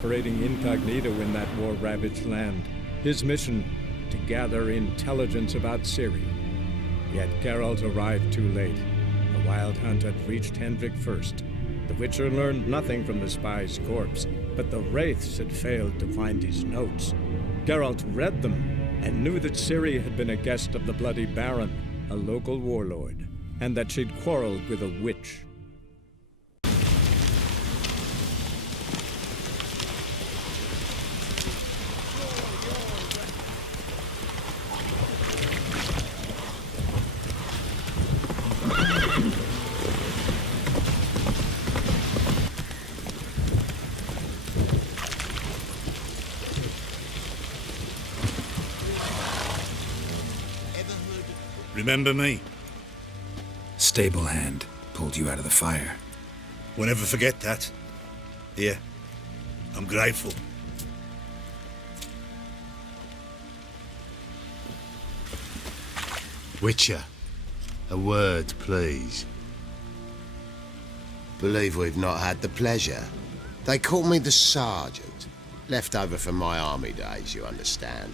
Operating incognito in that war-ravaged land. His mission, to gather intelligence about Ciri. Yet Geralt arrived too late. The Wild Hunt had reached Hendrik first. The Witcher learned nothing from the spy's corpse, but the Wraiths had failed to find his notes. Geralt read them and knew that Ciri had been a guest of the Bloody Baron, a local warlord, and that she'd quarreled with a witch. Remember me? Stable hand pulled you out of the fire. We'll never forget that. Here, I'm grateful. Witcher, a word, please. Believe we've not had the pleasure. They call me the Sergeant. Left over from my army days, you understand.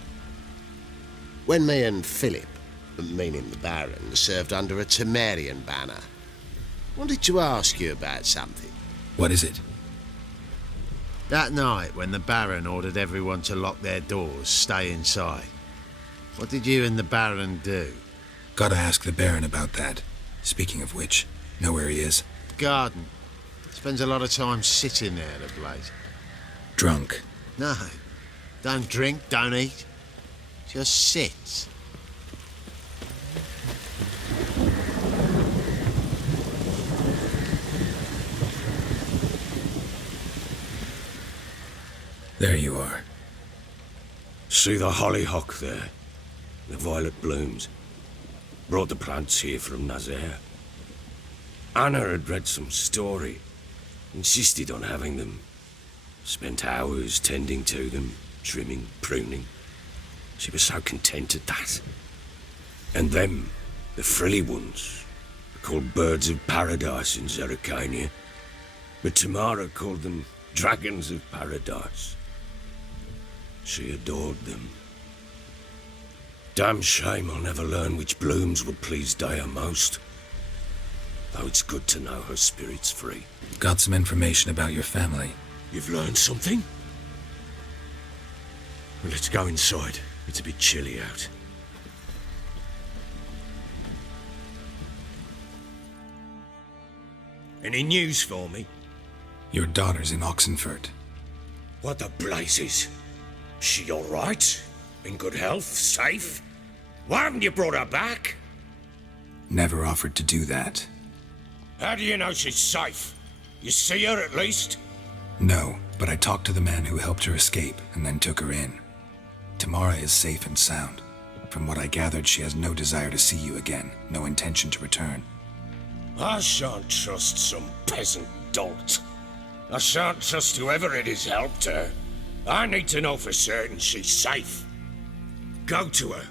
When me and Philip, meaning the Baron, served under a Temerian banner. Wanted to ask you about something. What is it? That night when the Baron ordered everyone to lock their doors, stay inside. What did you and the Baron do? Gotta ask the Baron about that. Speaking of which, know where he is? Garden. Spends a lot of time sitting there, the place. Drunk. No. Don't drink, don't eat. Just sits. There you are. See the hollyhock there? The violet blooms. Brought the plants here from Nazaire. Anna had read some story. Insisted on having them. Spent hours tending to them, trimming, pruning. She was so content at that. And them, the frilly ones, are called birds of paradise in Zerrikania. But Tamara called them dragons of paradise. She adored them. Damn shame I'll never learn which blooms would please Daya most. Though it's good to know her spirit's free. Got some information about your family. You've learned something? Well, let's go inside. It's a bit chilly out. Any news for me? Your daughter's in Oxenfurt. What the blazes? She all right? In good health? Safe? Why haven't you brought her back? Never offered to do that. How do you know she's safe? You see her at least? No, but I talked to the man who helped her escape and then took her in. Tamara is safe and sound. From what I gathered, she has no desire to see you again, no intention to return. I shan't trust some peasant dolt. I shan't trust whoever it is helped her. I need to know for certain she's safe. Go to her.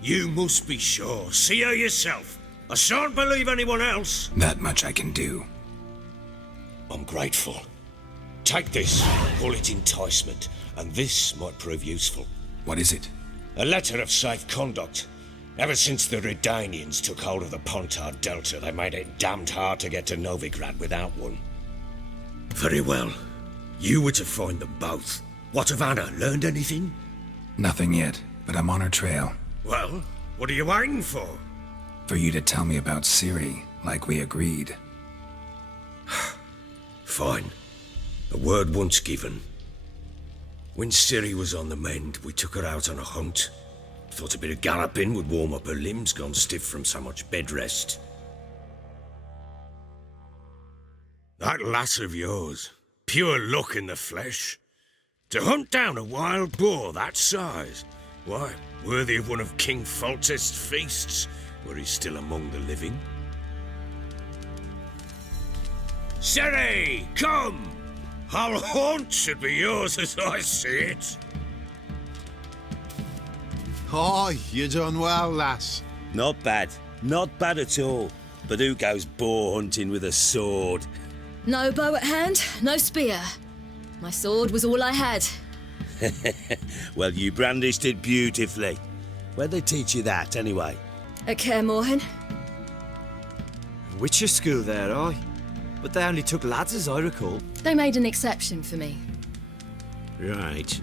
You must be sure. See her yourself. I shan't believe anyone else. That much I can do. I'm grateful. Take this. Call it enticement. And this might prove useful. What is it? A letter of safe conduct. Ever since the Redanians took hold of the Pontard Delta, they made it damned hard to get to Novigrad without one. Very well. You were to find them both. What of Anna? Learned anything? Nothing yet, but I'm on her trail. Well, what are you waiting for? For you to tell me about Ciri, like we agreed. Fine. A word once given. When Ciri was on the mend, we took her out on a hunt. Thought a bit of galloping would warm up her limbs, gone stiff from so much bed rest. That lass of yours, pure luck in the flesh. To hunt down a wild boar that size, why, worthy of one of King Foltest's feasts, were he still among the living. Ciri, come! Our haunt should be yours as I see it. Oh, you done well, lass. Not bad. Not bad at all. But who goes boar hunting with a sword? No bow at hand, no spear. My sword was all I had. Well, you brandished it beautifully. Where'd they teach you that, anyway? At Kaer Morhen. Witcher school there, aye. But they only took lads, as I recall. They made an exception for me. Right.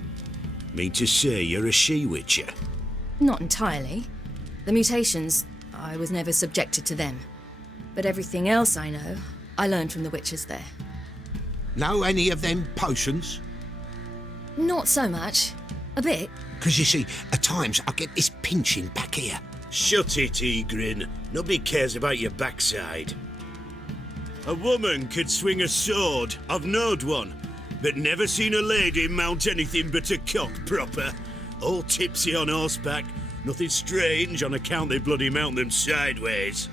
Mean to say you're a she-witcher? Not entirely. The mutations, I was never subjected to them. But everything else I know, I learned from the witches there. Know any of them potions? Not so much. A bit. Because you see, at times I get this pinching back here. Shut it, Egrin. Nobody cares about your backside. A woman could swing a sword. I've knowed one. But never seen a lady mount anything but a cock proper. All tipsy on horseback. Nothing strange on account they bloody mount them sideways.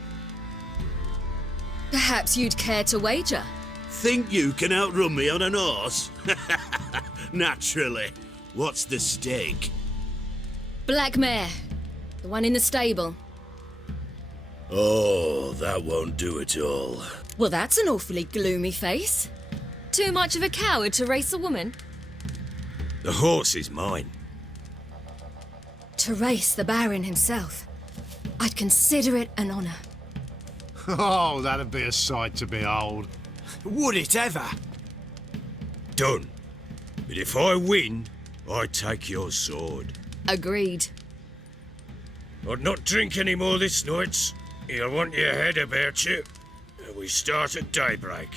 Perhaps you'd care to wager? Think you can outrun me on an horse? Naturally. What's the stake? Black mare. The one in the stable. Oh, that won't do at all. Well, that's an awfully gloomy face. Too much of a coward to race a woman? The horse is mine. To race the Baron himself. I'd consider it an honour. Oh, that'd be a sight to behold. Would it ever? Done. But if I win, I take your sword. Agreed. I'd not drink any more this night. You'll want your head about you. We start at daybreak.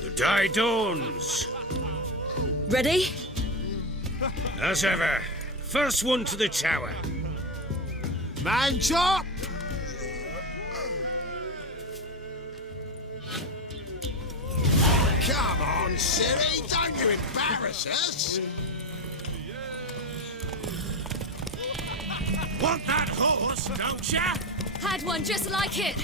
The day dawns. Ready? As ever, first one to the tower. Man's up! Come on, Siri, don't you embarrass us. Want that horse, don't ya? Had one just like it.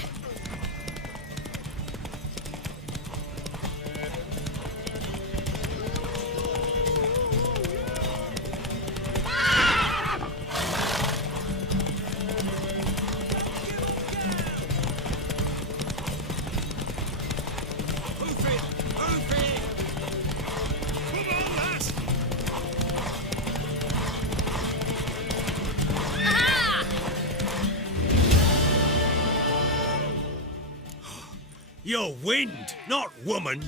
You're wind, not woman.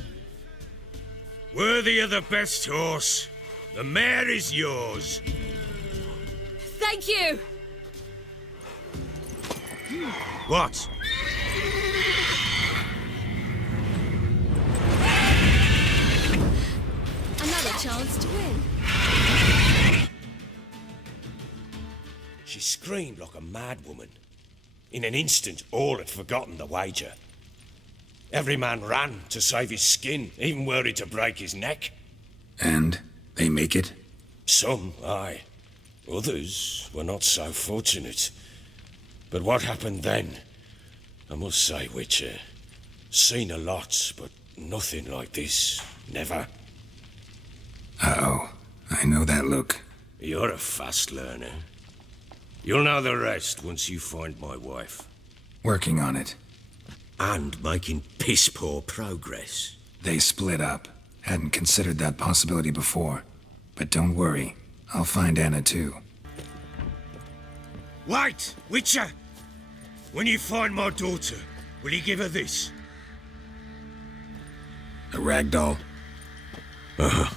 Worthy of the best horse. The mare is yours. Thank you. What? Another chance to win. She screamed like a mad woman. In an instant, all had forgotten the wager. Every man ran to save his skin, even were he to break his neck. And they make it? Some, aye. Others were not so fortunate. But what happened then? I must say, Witcher, seen a lot, but nothing like this. Never. Uh-oh. I know that look. You're a fast learner. You'll know the rest once you find my wife. Working on it. And making piss-poor progress. They split up. Hadn't considered that possibility before. But don't worry. I'll find Anna too. Wait, Witcher! When you find my daughter, will you give her this? A ragdoll? Uh-huh.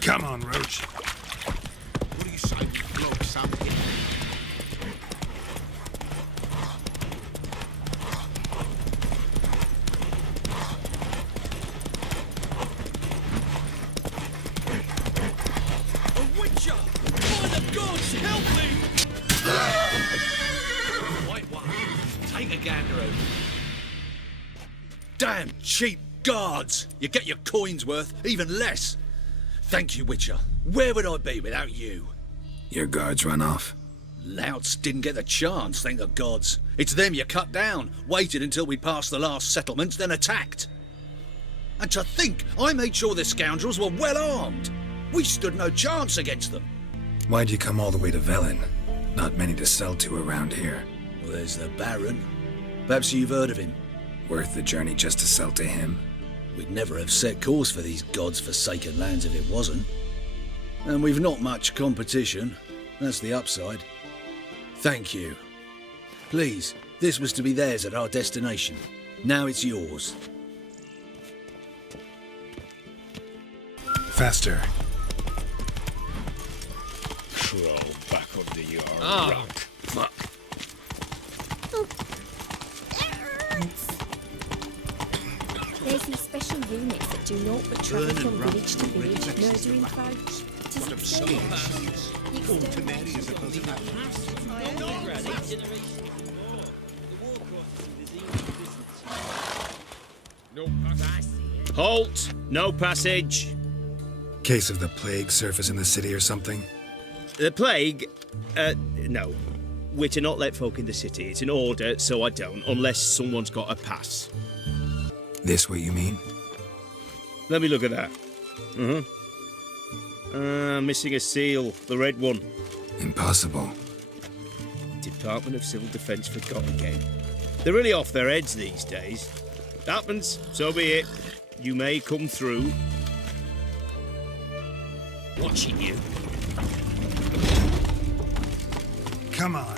Come on, Roach. What do you say we flog something? A witcher! By the gods, help me! Gandaroo. Damn cheap guards! You get your coin's worth, even less. Thank you, Witcher. Where would I be without you? Your guards run off. Louts didn't get the chance, thank the gods. It's them you cut down, waited until we'd passed the last settlements, then attacked. And to think I made sure the scoundrels were well armed. We stood no chance against them. Why'd you come all the way to Velen? Not many to sell to around here. Well, there's the Baron. Perhaps you've heard of him. Worth the journey just to sell to him? We'd never have set course for these gods-forsaken lands if it wasn't. And we've not much competition. That's the upside. Thank you. Please, this was to be theirs at our destination. Now it's yours. Faster. Crawl back under your rock. Fuck. There's these special units that do naught but travel from village to village, murdering folks. It is strange. Halt! No passage! Case of the plague surface in the city or something? The plague? No. We're to not let folk in the city. It's an order, so I don't, unless someone's got a pass. This what you mean? Let me look at that. Missing a seal, the red one. Impossible. Department of Civil Defence forgot again. They're really off their heads these days. Happens, so be it. You may come through. Watching you. Come on.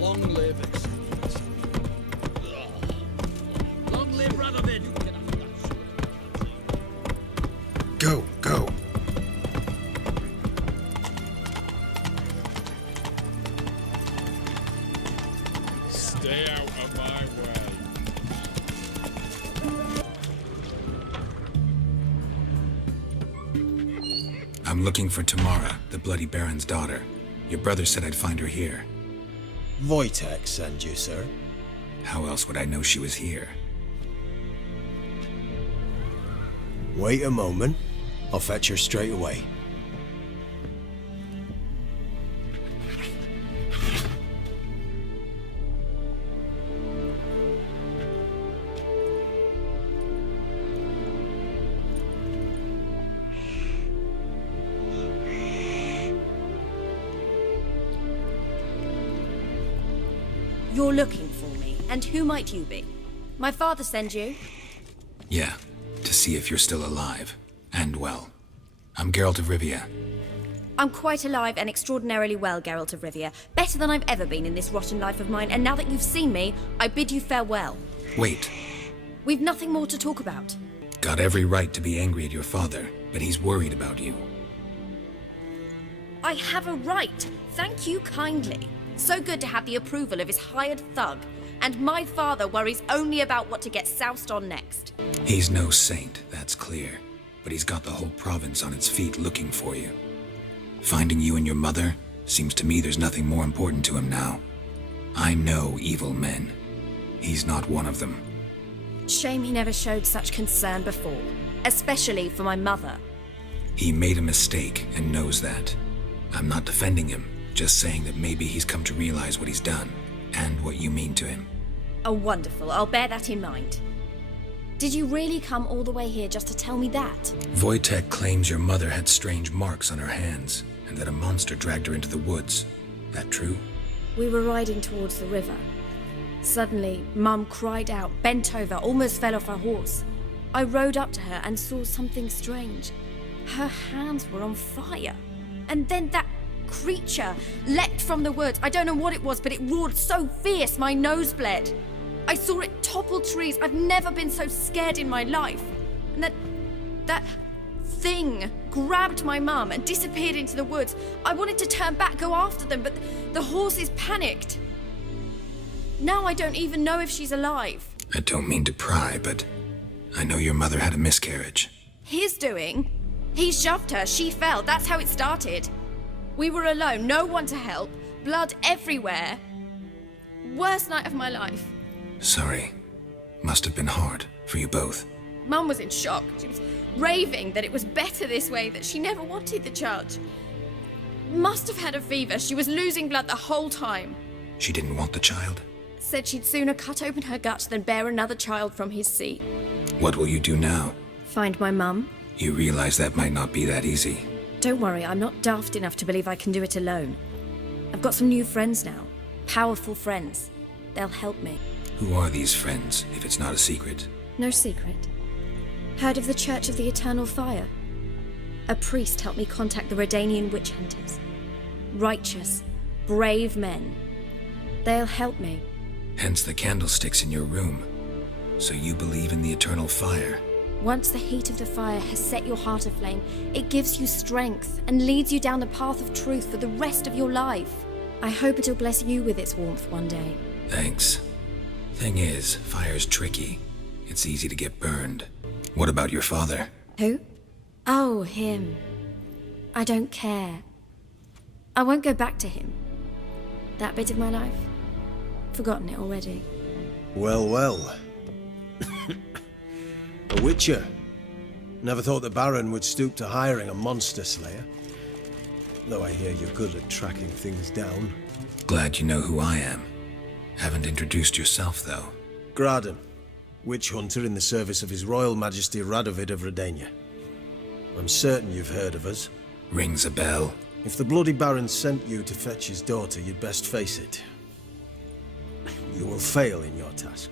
Long live it. Long live Radovid. Go, go. Stay out of my way. I'm looking for Tamara, the Bloody Baron's daughter. Your brother said I'd find her here. Wojtek sent you, sir. How else would I know she was here? Wait a moment. I'll fetch her straight away. You're looking for me, and who might you be? My father send you? Yeah, to see if you're still alive. And well. I'm Geralt of Rivia. I'm quite alive and extraordinarily well, Geralt of Rivia. Better than I've ever been in this rotten life of mine, and now that you've seen me, I bid you farewell. Wait. We've nothing more to talk about. Got every right to be angry at your father, but he's worried about you. I have a right. Thank you kindly. So good to have the approval of his hired thug. And my father worries only about what to get soused on next. He's no saint, that's clear. But he's got the whole province on its feet looking for you. Finding you and your mother, seems to me there's nothing more important to him now. I know evil men. He's not one of them. Shame he never showed such concern before. Especially for my mother. He made a mistake and knows that. I'm not defending him, just saying that maybe he's come to realize what he's done, and what you mean to him. Oh, wonderful. I'll bear that in mind. Did you really come all the way here just to tell me that? Wojtek claims your mother had strange marks on her hands, and that a monster dragged her into the woods. That true? We were riding towards the river. Suddenly, Mum cried out, bent over, almost fell off her horse. I rode up to her and saw something strange. Her hands were on fire. And then that creature leapt from the woods. I don't know what it was, but it roared so fierce my nose bled. I saw it topple trees. I've never been so scared in my life. And that thing grabbed my mum and disappeared into the woods. I wanted to turn back, go after them, but the horses panicked. Now I don't even know if she's alive. I don't mean to pry, but I know your mother had a miscarriage. His doing? He shoved her, she fell, that's how it started. We were alone, no one to help, blood everywhere. Worst night of my life. Sorry. Must have been hard for you both. Mum was in shock. She was raving that it was better this way, that she never wanted the charge. Must have had a fever. She was losing blood the whole time. She didn't want the child? Said she'd sooner cut open her gut than bear another child from his seed. What will you do now? Find my mum. You realize that might not be that easy. Don't worry, I'm not daft enough to believe I can do it alone. I've got some new friends now. Powerful friends. They'll help me. Who are these friends, if it's not a secret? No secret. Heard of the Church of the Eternal Fire? A priest helped me contact the Redanian witch hunters. Righteous, brave men. They'll help me. Hence the candlesticks in your room. So you believe in the eternal fire? Once the heat of the fire has set your heart aflame, it gives you strength and leads you down the path of truth for the rest of your life. I hope it'll bless you with its warmth one day. Thanks. Thing is, fire's tricky. It's easy to get burned. What about your father? Who? Oh, him. I don't care. I won't go back to him. That bit of my life? Forgotten it already. Well, well. A witcher. Never thought the Baron would stoop to hiring a monster slayer. Though I hear you're good at tracking things down. Glad you know who I am. Haven't introduced yourself, though. Graden, witch hunter in the service of His Royal Majesty Radovid of Redania. I'm certain you've heard of us. Rings a bell. If the bloody Baron sent you to fetch his daughter, you'd best face it. You will fail in your task.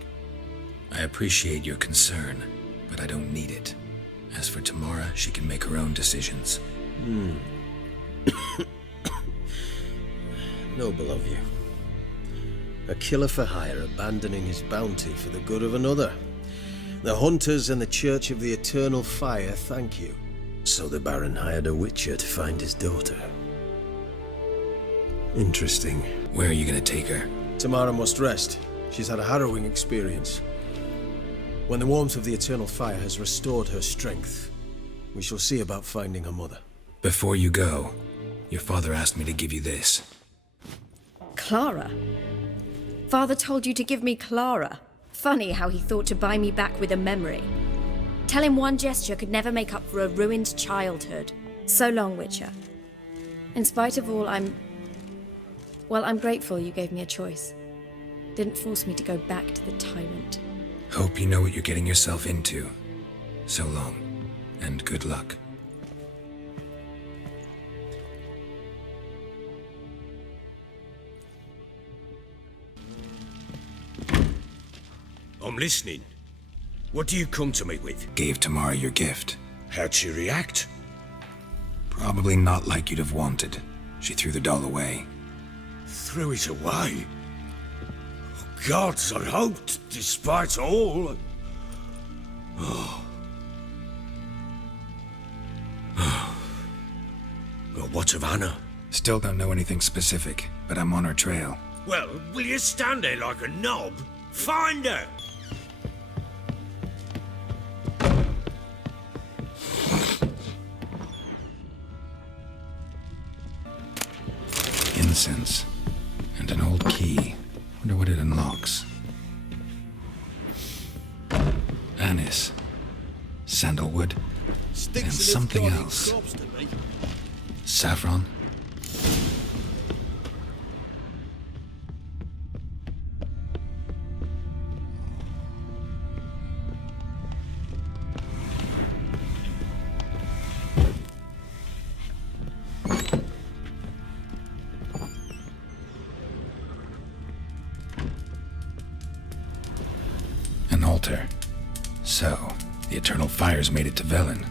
I appreciate your concern, but I don't need it. As for Tamara, she can make her own decisions. Noble of you. A killer for hire abandoning his bounty for the good of another. The hunters and the Church of the Eternal Fire thank you. So the Baron hired a witcher to find his daughter. Interesting. Where are you gonna take her? Tamara must rest. She's had a harrowing experience. When the warmth of the Eternal Fire has restored her strength, we shall see about finding her mother. Before you go, your father asked me to give you this. Clara? Father told you to give me Clara. Funny how he thought to buy me back with a memory. Tell him one gesture could never make up for a ruined childhood. So long, Witcher. In spite of all, I'm grateful you gave me a choice. Didn't force me to go back to the tyrant. Hope you know what you're getting yourself into. So long, and good luck. I'm listening. What do you come to me with? Gave Tamara your gift. How'd she react? Probably not like you'd have wanted. She threw the doll away. Threw it away? Oh, gods, I hoped, despite all... Oh. Well, what of Anna? Still don't know anything specific, but I'm on her trail. Well, will you stand there like a knob? Find her! Incense. And an old key. Wonder what it unlocks. Anise. Sandalwood. And something else. Saffron. An altar. So, the Eternal Fire's made it to Velen.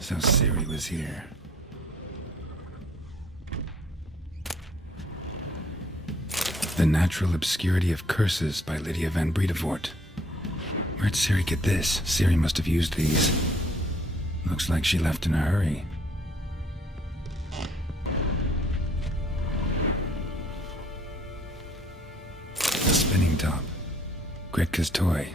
So Ciri was here. The Natural Obscurity of Curses by Lydia van Bredevoort. Where'd Ciri get this? Ciri must have used these. Looks like she left in a hurry. A spinning top. Gretka's toy.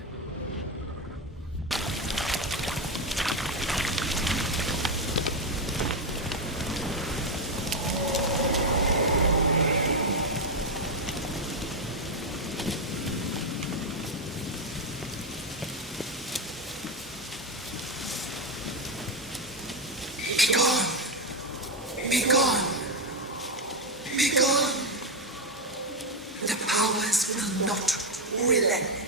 Be gone! Be gone! The powers will not relent.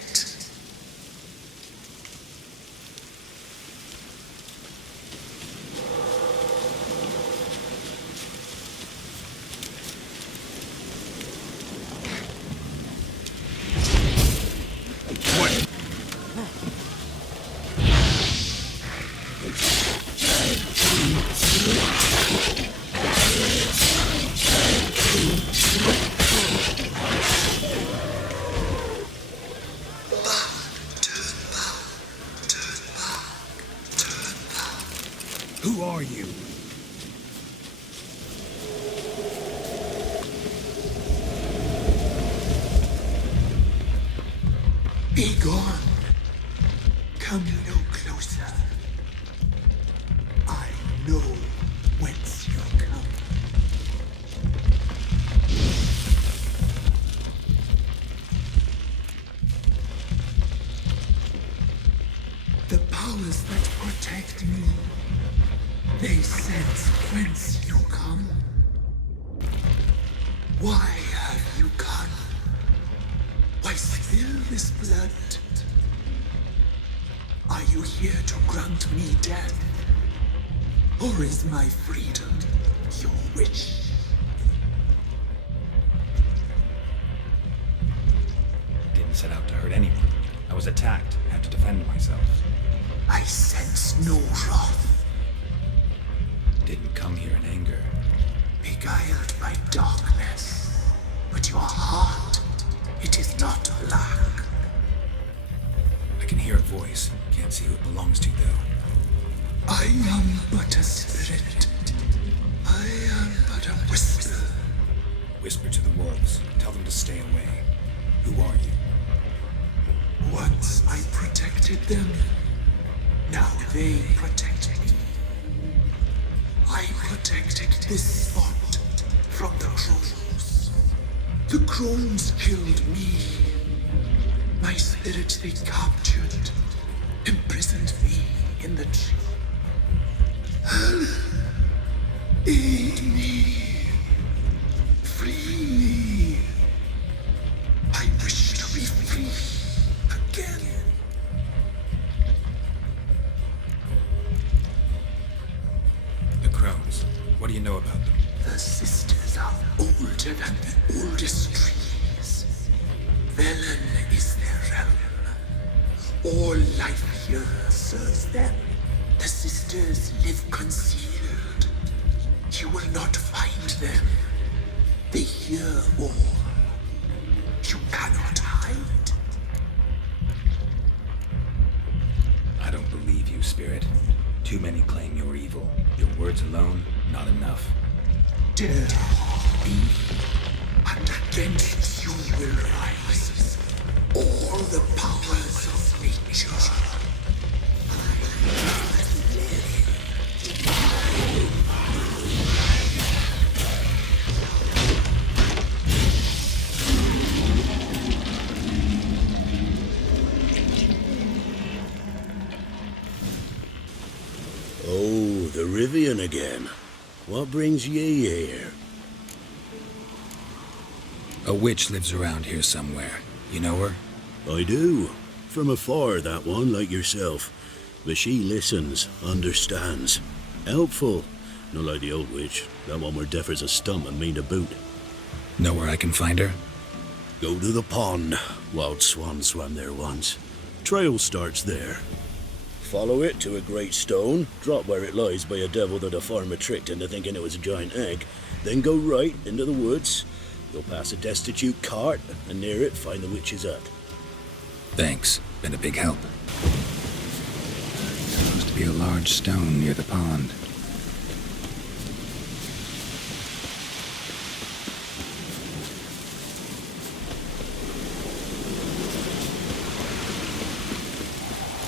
Who are you? Be gone. Come no closer. I know whence you come. The powers that protect me, they sense whence you come. Why have you come? Why spill this blood? Are you here to grant me death? Or is my freedom your wish? Didn't set out to hurt anyone. I was attacked, had to defend myself. I sense no wrath. Didn't come here in anger. Beguiled by darkness. But your heart, it is not black. I can hear a voice. Can't see who it belongs to, though. I am but a spirit. I am but a whisper. Whisper to the wolves. Tell them to stay away. Who are you? Once I protected them. Now they protect me. I protected this spot from the crones. The crones killed me. My spirit they captured, imprisoned me in the tree. Help! Aid me! Free me! I wish to be free again. The crones. What do you know about them? The sisters are older than the oldest trees. Velen is their realm. All life here serves them. The sisters live concealed. You will not find them. They hear all. You cannot hide. I don't believe you, Spirit. Too many claim you're evil. Your words alone, not enough. Dare me, and against you will rise all the powers of nature. Oh, the Rivian again. What brings ye here? A witch lives around here somewhere. You know her? I do. From afar, that one, like yourself. But she listens, understands. Helpful. Not like the old witch. That one were deaf as a stump and mean to boot. Know where I can find her? Go to the pond. Wild swan swam there once. Trail starts there. Follow it to a great stone, drop where it lies by a devil that a farmer tricked into thinking it was a giant egg, then go right into the woods. You'll pass a destitute cart, and near it find the witch's hut. Thanks. Been a big help. Supposed to be a large stone near the pond.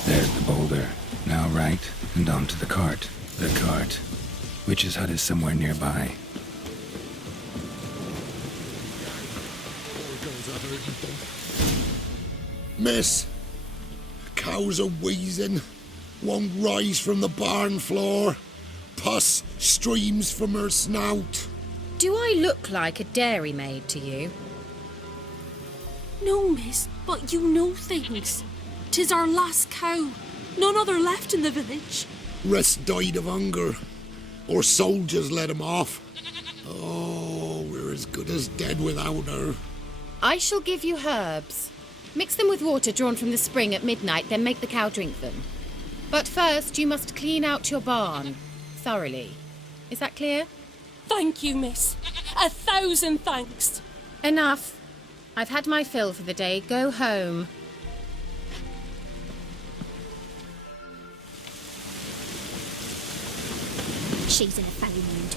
There's the boulder. Now right, and onto the cart. The cart. Witch's hut is somewhere nearby. Miss, cows are wheezing, won't rise from the barn floor. Pus streams from her snout. Do I look like a dairymaid to you? No, miss, but you know things. 'Tis our last cow. None other left in the village. Rest died of hunger. Our soldiers let him off. Oh, we're as good as dead without her. I shall give you herbs. Mix them with water drawn from the spring at midnight, then make the cow drink them. But first, you must clean out your barn. Thoroughly. Is that clear? Thank you, miss. 1,000 thanks. Enough. I've had my fill for the day. Go home. She's in a funny mood.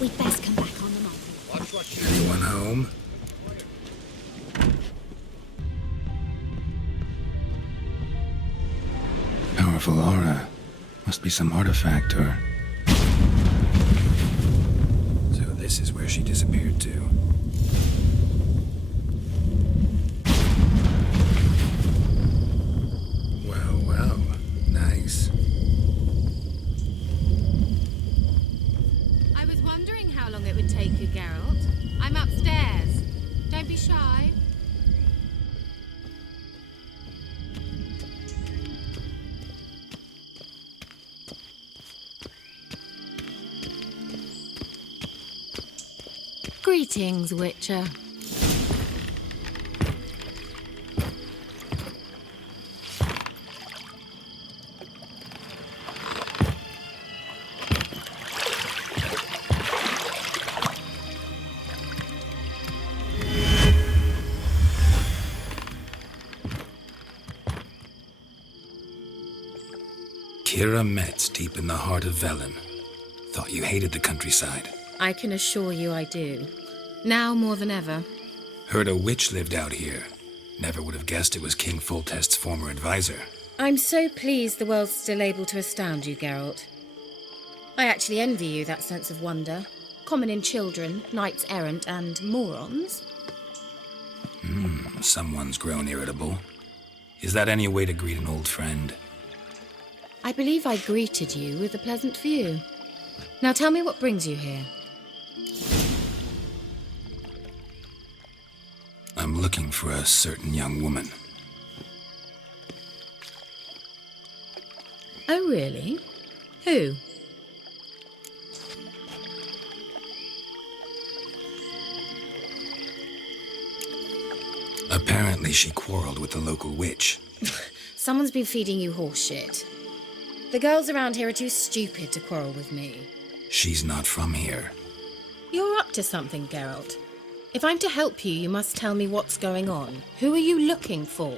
We'd best come back on the morrow. Anyone home? Powerful aura. Must be some artifact or... So this is where she disappeared to. Well, well. Nice. I was wondering how long it would take you, Geralt. I'm upstairs. Don't be shy. Greetings, Witcher. Kira Metz, deep in the heart of Velen. Thought you hated the countryside. I can assure you I do. Now more than ever. Heard a witch lived out here. Never would have guessed it was King Foltest's former advisor. I'm so pleased the world's still able to astound you, Geralt. I actually envy you that sense of wonder. Common in children, knights errant, and morons. Someone's grown irritable. Is that any way to greet an old friend? I believe I greeted you with a pleasant view. Now tell me what brings you here. I'm looking for a certain young woman. Oh, really? Who? Apparently she quarreled with the local witch. Someone's been feeding you horse shit. The girls around here are too stupid to quarrel with me. She's not from here. You're up to something, Geralt. If I'm to help you, you must tell me what's going on. Who are you looking for?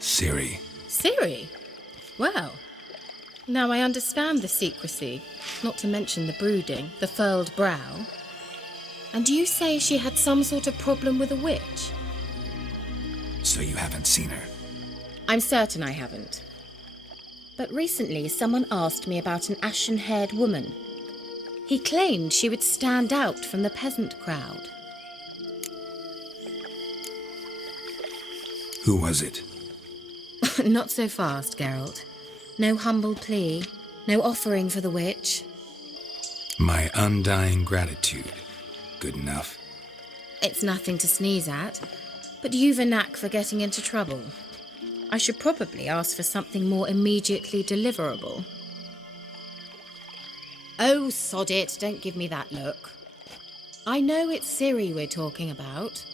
Ciri. Ciri? Well, now I understand the secrecy, not to mention the brooding, the furled brow. And you say she had some sort of problem with a witch? So you haven't seen her? I'm certain I haven't. But recently someone asked me about an ashen-haired woman. He claimed she would stand out from the peasant crowd. Who was it? Not so fast, Geralt. No humble plea, no offering for the witch. My undying gratitude. Good enough. It's nothing to sneeze at, but you've a knack for getting into trouble. I should probably ask for something more immediately deliverable. Oh, sod it, don't give me that look. I know it's Ciri we're talking about.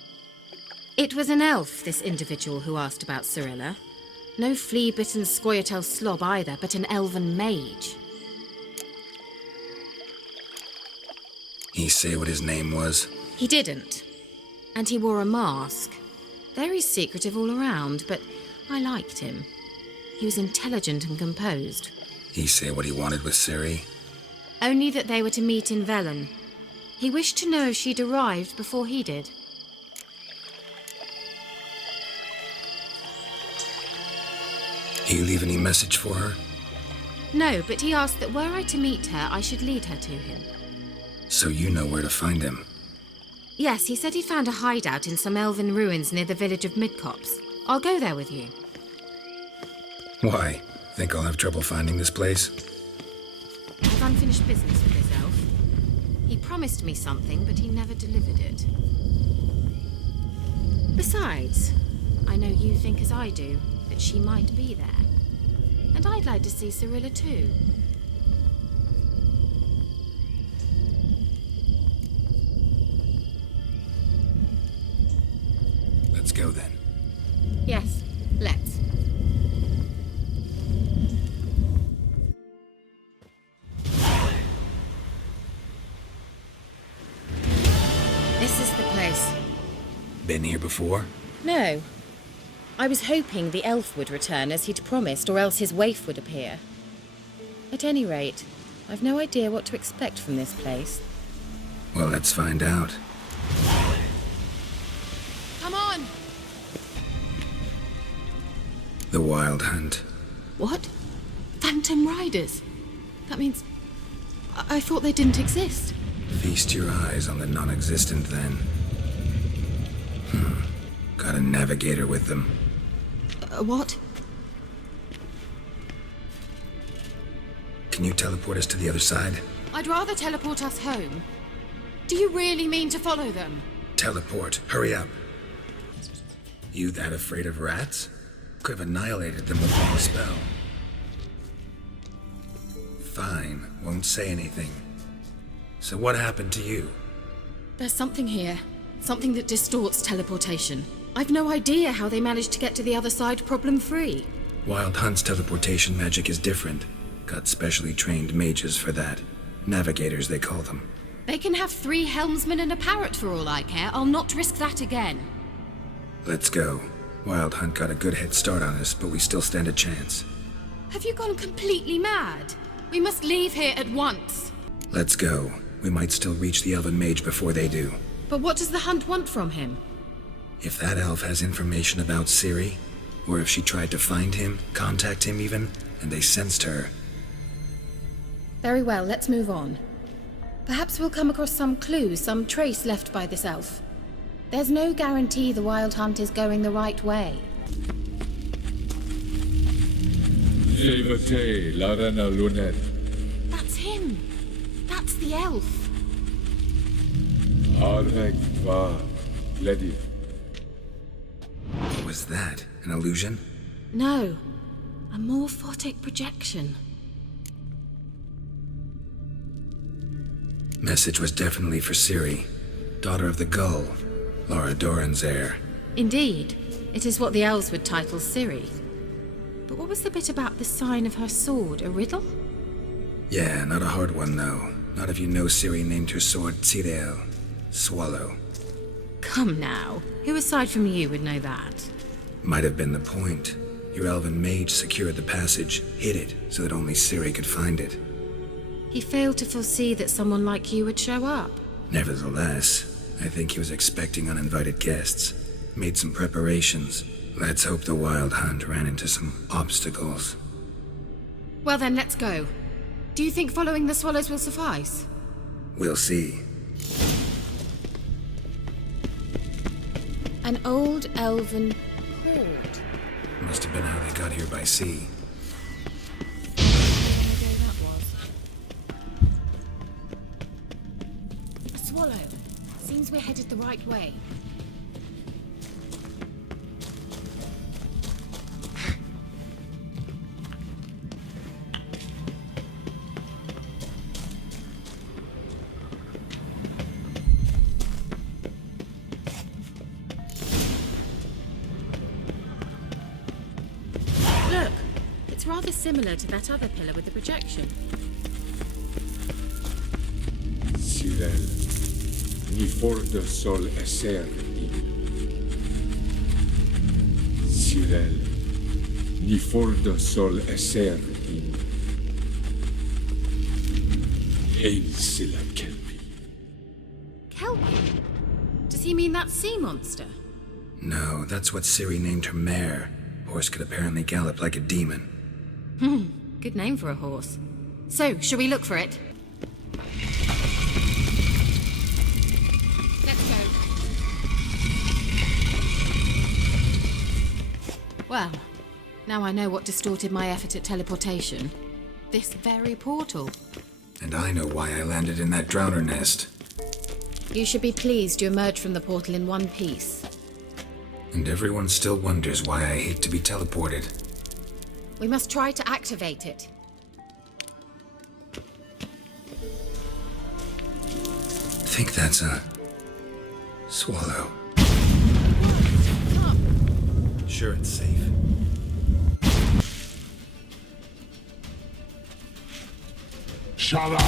It was an elf, this individual who asked about Cirilla. No flea-bitten Scoia'tael slob either, but an elven mage. He say what his name was? He didn't. And he wore a mask. Very secretive all around, but I liked him. He was intelligent and composed. He say what he wanted with Ciri? Only that they were to meet in Velen. He wished to know if she'd arrived before he did. He leave any message for her? No, but he asked that were I to meet her, I should lead her to him. So you know where to find him? Yes, he said he'd found a hideout in some elven ruins near the village of Midcopse. I'll go there with you. Why? Think I'll have trouble finding this place? Have unfinished business with this elf. He promised me something, but he never delivered it. Besides, I know you think as I do, that she might be there. And I'd like to see Cyrilla too. Let's go then. Yes, let's. This is the place. Been here before? No. I was hoping the elf would return as he'd promised, or else his waif would appear. At any rate, I've no idea what to expect from this place. Well, let's find out. Come on! The Wild Hunt. What? Phantom Riders? That means... I thought they didn't exist. Feast your eyes on the non-existent then. Got a navigator with them. What? Can you teleport us to the other side? I'd rather teleport us home. Do you really mean to follow them? Teleport. Hurry up. You that afraid of rats? Could have annihilated them with one spell. Fine. Won't say anything. So what happened to you? There's something here. Something that distorts teleportation. I've no idea how they managed to get to the other side problem-free. Wild Hunt's teleportation magic is different. Got specially trained mages for that. Navigators, they call them. They can have 3 helmsmen and a parrot for all I care. I'll not risk that again. Let's go. Wild Hunt got a good head start on us, but we still stand a chance. Have you gone completely mad? We must leave here at once. Let's go. We might still reach the elven mage before they do. But what does the hunt want from him? If that elf has information about Ciri, or if she tried to find him, contact him even, and they sensed her. Very well, let's move on. Perhaps we'll come across some clue, some trace left by this elf. There's no guarantee the Wild Hunt is going the right way. That's him! That's the elf! What was that? An illusion? No. A morphotic projection. Message was definitely for Ciri, daughter of the Gull, Laura Doran's heir. Indeed. It is what the elves would title Ciri. But what was the bit about the sign of her sword? A riddle? Yeah, not a hard one though. Not if you know Ciri named her sword Tirel, Swallow. Come now. Who aside from you would know that? Might have been the point. Your elven mage secured the passage, hid it, so that only Ciri could find it. He failed to foresee that someone like you would show up. Nevertheless, I think he was expecting uninvited guests. Made some preparations. Let's hope the Wild Hunt ran into some obstacles. Well then, let's go. Do you think following the swallows will suffice? We'll see. An old elven port. Must have been how they got here by sea. A swallow. Seems we're headed the right way. Look, it's rather similar to that other pillar with the projection. Cyril, ni for de sol esser in. Cyril, ni for de sol esser in. Ein silla kelpi. Kelpie? Does he mean that sea monster? No, that's what Ciri named her mare. Horse could apparently gallop like a demon. Good name for a horse. So, shall we look for it? Let's go. Well, now I know what distorted my effort at teleportation. This very portal. And I know why I landed in that drowner nest. You should be pleased you emerged from the portal in one piece. And everyone still wonders why I hate to be teleported. We must try to activate it. I think that's a swallow. Sure it's safe. Shut up!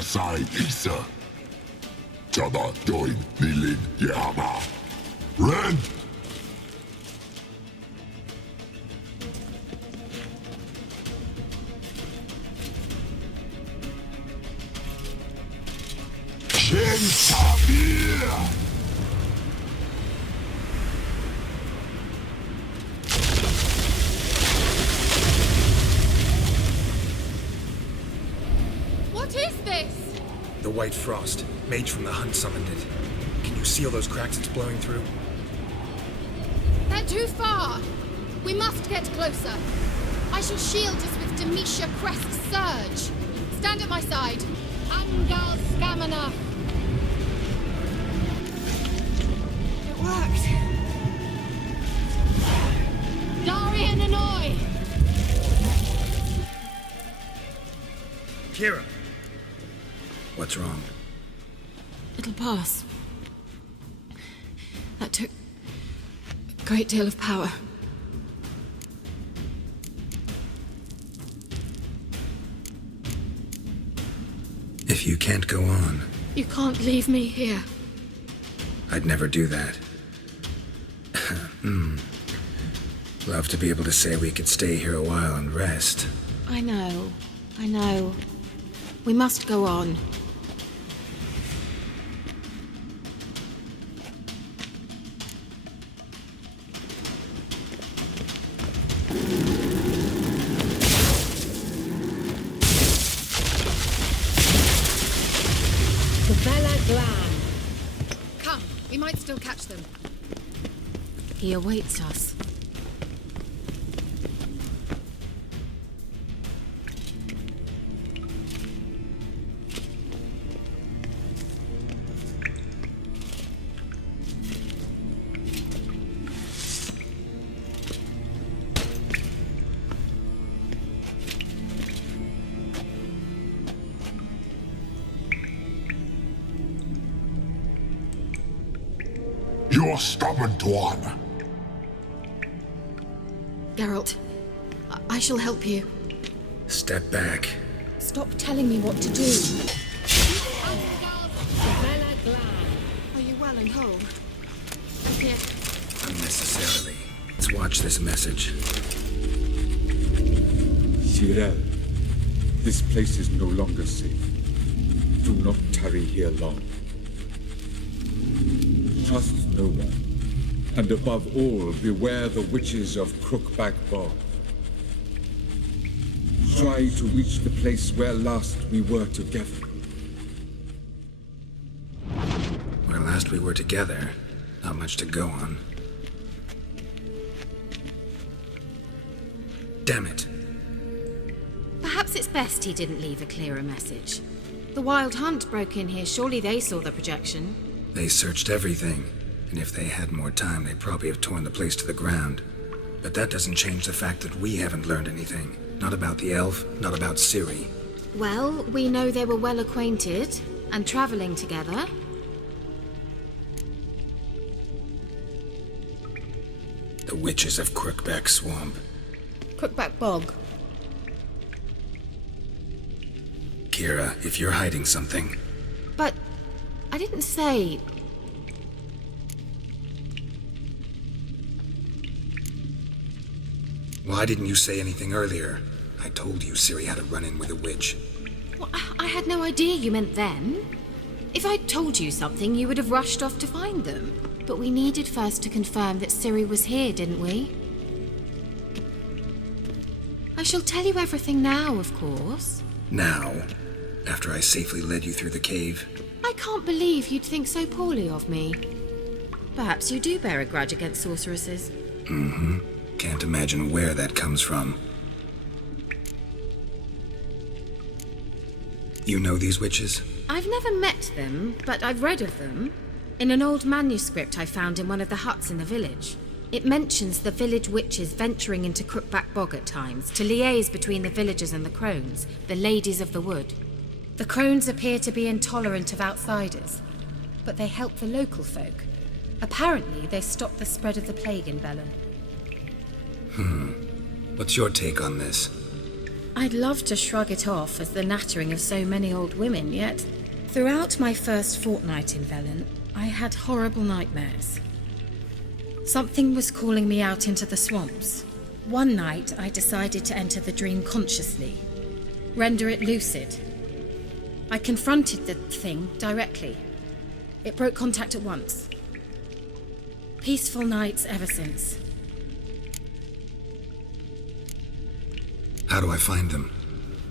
SI Lisa. Chada doing Nilin Yama. Ren! Shin Sabir! What is this? The white frost. Mage from the hunt summoned it. Can you see all those cracks it's blowing through? They're too far. We must get closer. I shall shield us with Demetia Crest's surge. Stand at my side. Angal Stamina. It worked. Darian Annoy. Kira! What's wrong? It'll pass. That took a great deal of power. If you can't go on, You can't leave me here. I'd never do that. Love to be able to say we could stay here a while and rest. I know. We must go on. Come, we might still catch them. He awaits us. You're stubborn one. Geralt, I shall help you. Step back. Stop telling me what to do. Are you well and whole? Here. Unnecessarily. Let's watch this message. Cyril, this place is no longer safe. Do not tarry here long. Trust no one, and above all, beware the witches of Crookback Bog. Try to reach the place where last we were together. Where last we were together, not much to go on. Damn it. Perhaps it's best he didn't leave a clearer message. The Wild Hunt broke in here. Surely they saw the projection. They searched everything, and if they had more time, they'd probably have torn the place to the ground. But that doesn't change the fact that we haven't learned anything. Not about the elf, not about Ciri. Well, we know they were well acquainted and traveling together. The witches of Crookback Swamp. Crookback Bog. Kira, if you're hiding something... But I didn't say... Why didn't you say anything earlier? I told you Ciri had a run-in with a witch. Well, I had no idea you meant them. If I'd told you something, you would have rushed off to find them. But we needed first to confirm that Ciri was here, didn't we? I shall tell you everything now, of course. Now? After I safely led you through the cave? I can't believe you'd think so poorly of me. Perhaps you do bear a grudge against sorceresses. Mm-hmm. Can't imagine where that comes from. You know these witches? I've never met them, but I've read of them. In an old manuscript I found in one of the huts in the village. It mentions the village witches venturing into Crookback Bog at times to liaise between the villagers and the crones, the ladies of the wood. The crones appear to be intolerant of outsiders, but they help the local folk. Apparently, they stopped the spread of the plague in Bellon. What's your take on this? I'd love to shrug it off as the nattering of so many old women, yet throughout my first fortnight in Bellon, I had horrible nightmares. Something was calling me out into the swamps. One night, I decided to enter the dream consciously, render it lucid. I confronted the thing directly. It broke contact at once. Peaceful nights ever since. How do I find them?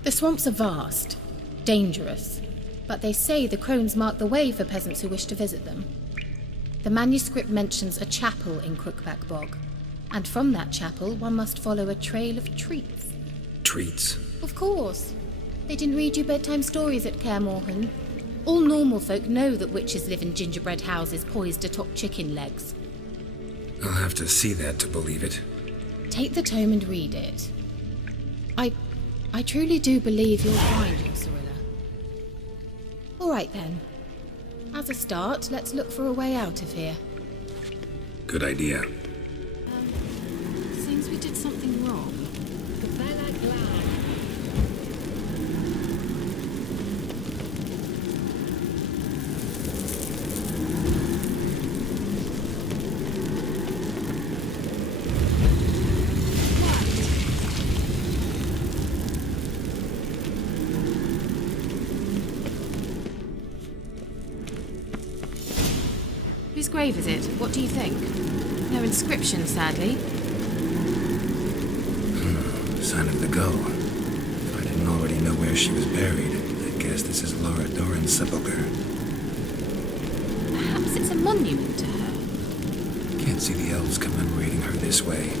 The swamps are vast, dangerous, but they say the crones mark the way for peasants who wish to visit them. The manuscript mentions a chapel in Crookback Bog, and from that chapel one must follow a trail of treats. Treats? Of course. They didn't read you bedtime stories at Kaer Morhen. All normal folk know that witches live in gingerbread houses poised atop chicken legs. I'll have to see that to believe it. Take the tome and read it. I truly do believe you'll find your Cirilla. All right then. As a start, let's look for a way out of here. Good idea. Seems we did something wrong. Whose grave is it? What do you think? No inscription, sadly. Sign of the gull. If I didn't already know where she was buried, I guess this is Laura Doran's sepulchre. Perhaps it's a monument to her. Can't see the elves commemorating her this way.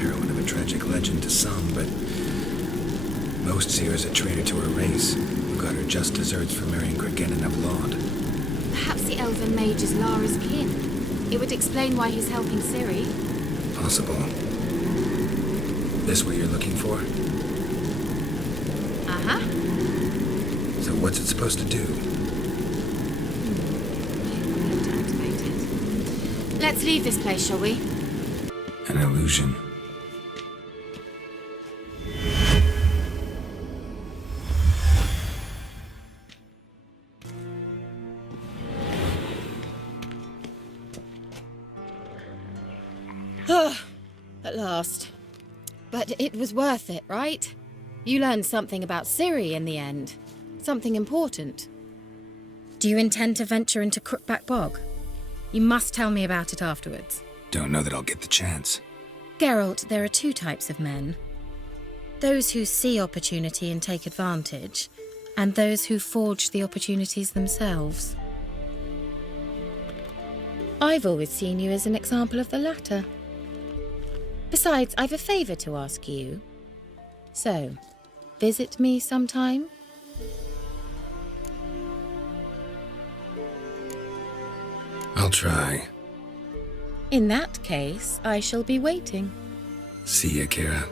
Heroine of a tragic legend to some, but most see her as a traitor to her race, who got her just deserts for marrying Gregenin of Laud. Perhaps the elven mage is Lara's kin. It would explain why he's helping Ciri. Possible. This what you're looking for? Uh-huh. So what's it supposed to do? Let's leave this place, shall we? An illusion. At last. But it was worth it, right? You learned something about Ciri in the end. Something important. Do you intend to venture into Crookback Bog? You must tell me about it afterwards. Don't know that I'll get the chance. Geralt, there are two types of men. Those who see opportunity and take advantage, and those who forge the opportunities themselves. I've always seen you as an example of the latter. Besides, I've a favour to ask you. So, visit me sometime? I'll try. In that case, I shall be waiting. See ya, Kira.